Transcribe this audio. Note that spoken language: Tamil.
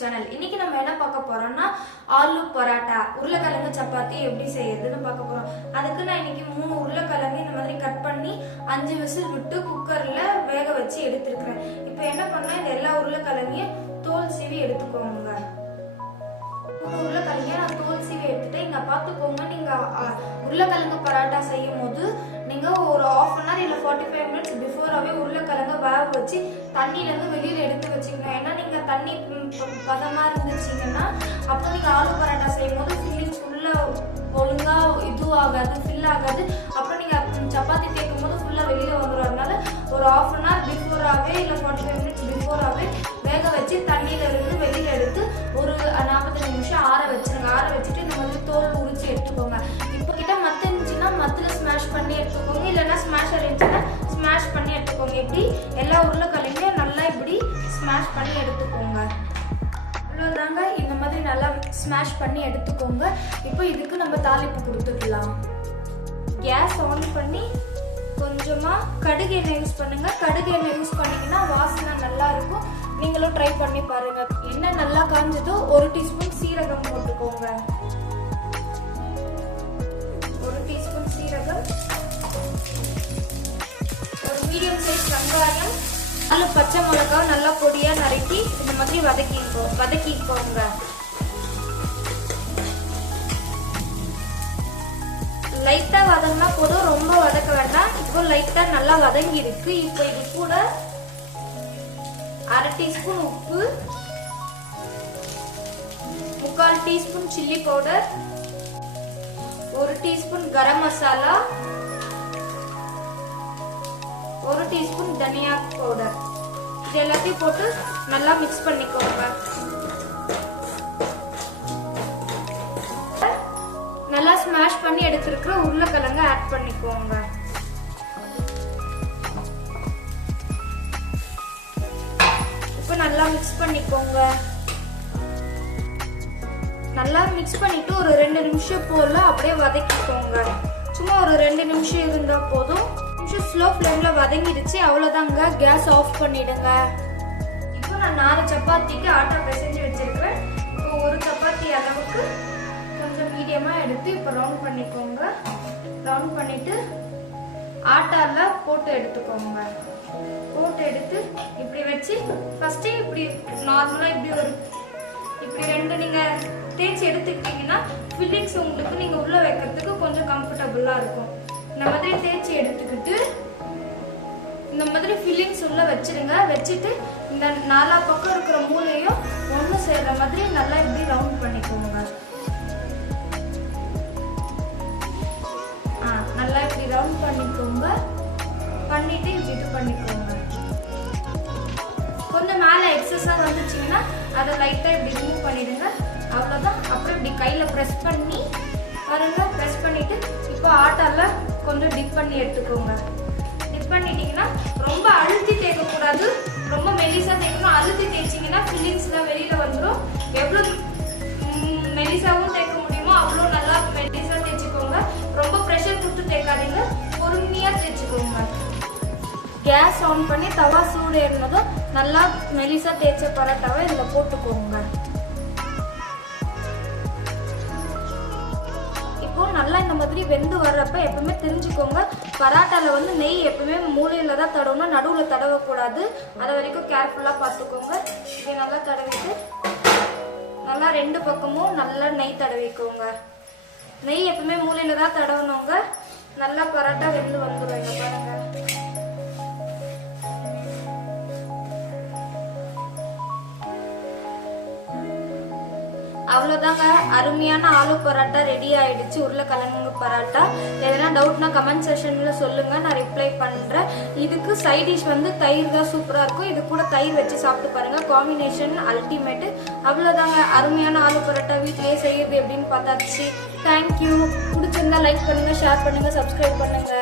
சேனல். இன்னைக்கு நம்ம என்ன பார்க்க போறோம்னா ஆலு பராட்டா உருளைக்கிழங்கு சப்பாத்தி எப்படி செய்யறதுன்னு பார்க்க போறோம். அதுக்கு நான் இன்னைக்கு 3 உருளைக்கிழங்கு இந்த மாதிரி கட் பண்ணி 5 விசில் விட்டு குக்கர்ல வேக வச்சு எடுத்துருக்கிறேன். இப்போ என்ன பண்ணா இந்த எல்லா உருளைக்கிழங்கையும் தோல் சீவி எடுத்துக்கோங்க. 3 உருளைக்கிழங்கைய நான் தோல் சீவி எடுத்துட்டேன். இங்க பார்த்துக்கோங்க, நீங்க உருளைக்கிழங்கு பராட்டா செய்யும் போது நீங்க ஒரு 1/2 hour இல்ல 45 minutes பிஃபோராவே உருளைக்கிழங்கு வேக வச்சு தண்ணியில இருந்து வெளியில எடுத்து வச்சுக்கணும். ஏன்னா நீங்க தண்ணி பதமா இருந்துச்சுங்கன்னா அப்போ நீங்க ஆலு பராட்டா செய்யும் போது ஃபில்லிங்ஸ் ஃபுல்லா ஒழுங்கா ஆகாது, ஃபில் ஆகாது. அப்புறம் நீங்க சப்பாத்தி தேய்க்கும் போது ஃபுல்லா வெளியில வந்துடும். அதனால ஒரு 1/2 hour பிஃபோராவே இல்ல 45 minutes பிஃபோராவே வேக வச்சு தண்ணியில இருந்து வெளியில எடுத்து ஒரு 45 நிமிஷம் ஆற வச்சிருங்க. ஆற வச்சுட்டு இந்த மாதிரி தோல் உரிச்சு எடுத்துக்கோங்க. இப்போ கிட்ட மத்த இருந்துச்சுன்னா மத்துல ஸ்மாஷ் பண்ணி எடுத்துக்கோங்க, இல்லைன்னா ஸ்மாஷர் இருந்துச்சுன்னா ஸ்மாஷ் பண்ணி எடுத்துக்கோங்க. இப்படி எல்லா உருளைக்கிழங்கையும் நல்லா இப்படி ஸ்மாஷ் பண்ணி எடுத்துக்கோங்க. இவ்வளோதாங்க, இந்த மாதிரி நல்லா ஸ்மாஷ் பண்ணி எடுத்துக்கோங்க. இப்போ இதுக்கு நம்ம தாளிப்பு கொடுத்துக்கலாம். கேஸ் ஆன் பண்ணி கொஞ்சமா கடுகு எண்ணெய் யூஸ் பண்ணுங்க. கடுகு எண்ணெய் யூஸ் பண்ணீங்கன்னா வாசனை நல்லா இருக்கும். நீங்களும் ட்ரை பண்ணி பாருங்க. எண்ணெய் நல்லா காஞ்சதோ 1 டீஸ்பூன் சீரகம் போட்டுக்கோங்க. 1 டீஸ்பூன் சீரகம், ஒரு மீடியம் சைஸ் வெங்காயம், 4 பச்சை மிளகாய் நல்லா பொடியா நறுக்கி இந்த மாதிரி வதக்கிக்கோங்க. லைட்டா வதங்கினா போதும், ரொம்ப வதக்க வேண்டாம். இப்போ லைட்டா நல்லா வதங்கி இருக்கு. இப்போ இது கூட 1/2 டீஸ்பூன் உப்பு, 3/4 teaspoon chilli powder, 1 teaspoon garam masala, 1 teaspoon தனியா பவுடர், இது எல்லாத்தையும் போட்டு நல்லா மிக்ஸ் பண்ணிக்கோங்க. நல்லா ஸ்மாஷ் பண்ணி எடுத்துருக்கிற உருளைக்கிழங்கு ஆட் பண்ணிக்கோங்க. இப்போ நல்லா மிக்ஸ் பண்ணிக்கோங்க. நல்லா மிக்ஸ் பண்ணிட்டு ஒரு 2 நிமிஷம் போல அப்படியே வதக்கிக்கோங்க. சும்மா ஒரு 2 நிமிஷம் இருந்தா போதும். ஸ்லோ ஃப்ளேம்ல வதங்கிடுச்சு. அவ்வளவுதாங்க, கேஸ் ஆஃப் பண்ணிடுங்க. இப்போ நான் 4 சப்பாத்திக்கு ஆட்டா பிசைஞ்சு வச்சிருக்கிறேன். இப்போ ஒரு சப்பாத்தி அளவுக்கு கொஞ்சம் மீடியமா எடுத்து இப்போ ரவுண்ட் பண்ணிக்கோங்க. ரவுண்ட் பண்ணிட்டு ஆட்டால போட்டு எடுத்துக்கோங்க. போட்டு எடுத்து இப்படி வச்சு ஃபர்ஸ்ட் இப்படி நார்மலா இப்படி 2 நீங்க தேய்ச்சி எடுத்துக்கிட்டீங்கன்னா ஃபில்லிங்ஸ் உங்களுக்கு நீங்க உள்ள வைக்கிறதுக்கு கொஞ்சம் கம்ஃபர்டபுளா இருக்கும். இந்த மாதிரி தேய்ச்சி எடுத்துக்கிட்டு இந்த மாதிரி ஃபில்லிங்ஸ் உள்ள வச்சிருங்க. வச்சுட்டு இந்த 4 பக்கம் இருக்கிற மூலையும் ஒன்று சேர்ற மாதிரி நல்லா இப்படி ரவுண்ட் பண்ணிக்கோங்க. நல்லா இப்படி ரவுண்ட் பண்ணிக்கோங்க. பண்ணிட்டு இது பண்ணிக்கோங்க. கொஞ்சம் மேலே எக்ஸஸா வந்துச்சுன்னா அதை லைட்டா இப்படி ரிமூவ் பண்ணிடுங்க. அவ்வளோதான். அப்புறம் இப்படி கையில ப்ரெஸ் பண்ணி பாருங்க. ப்ரெஸ் பண்ணிட்டு இப்போ ஆட்டால கொஞ்சம் டிப் பண்ணி எடுத்துக்கோங்க. டிப் பண்ணிட்டீங்கன்னா ரொம்ப அழுத்தி தேய்க்கக்கூடாது, ரொம்ப மெலிசா தேய்க்கணும். அழுத்தி தேய்ச்சிங்கன்னா ஃபில்லிங்ஸ்லாம் வெளியில வந்துடும். எவ்வளோ மெலிசாவும் தேய்க்க முடியுமோ அவ்வளோ நல்லா மெலிசா தேய்ச்சிக்கோங்க. ரொம்ப ப்ரெஷர் கொடுத்து தேய்க்காதீங்க, பொறுமையா தேய்ச்சிக்கோங்க. கேஸ் ஆன் பண்ணி தவா சூடு ஏறினதும் நல்லா மெலிசா தேய்ச்ச பரோட்டாவை இதில் போட்டுக்கோங்க. நல்லா இந்த மாதிரி வெந்து வர்றப்ப எப்பவுமே தெரிஞ்சுக்கோங்க, பராட்டால வந்து நெய் எப்பவுமே மூலையில தான் தடவணும், நடுவுல தடவக்கூடாது. அது வரைக்கும் கேர்ஃபுல்லா பார்த்துக்கோங்க. இதை நல்லா தடவிட்டு நல்லா 2 பக்கமும் நல்லா நெய் தடவிக்கோங்க. நெய் எப்பவுமே மூலையில தான் தடவணுங்க. நல்லா பரோட்டா வெந்து வந்துடும். பாருங்க, அவ்வளோதாங்க, அருமையான ஆலு பராட்டா ரெடி ஆயிடுச்சு. உருளைக்கிழங்கு பராட்டா. எதனா டவுட்னா கமெண்ட் செக்ஷன்ல சொல்லுங்க, நான் ரிப்ளை பண்றேன். இதுக்கு சைட் டிஷ் வந்து தயிர் தான் சூப்பரா இருக்கும். இது கூட தயிர் வச்சு சாப்பிட்டு பாருங்க, காம்பினேஷன் அல்டிமேட். அவ்வளோதாங்க, அருமையான ஆலு பராட்டா வீட்லயே செய்யுது எப்படின்னு பார்த்தாச்சு. தேங்க்யூ. பிடிச்சிருந்தா லைக் பண்ணுங்க, ஷேர் பண்ணுங்க, சப்ஸ்கிரைப் பண்ணுங்க.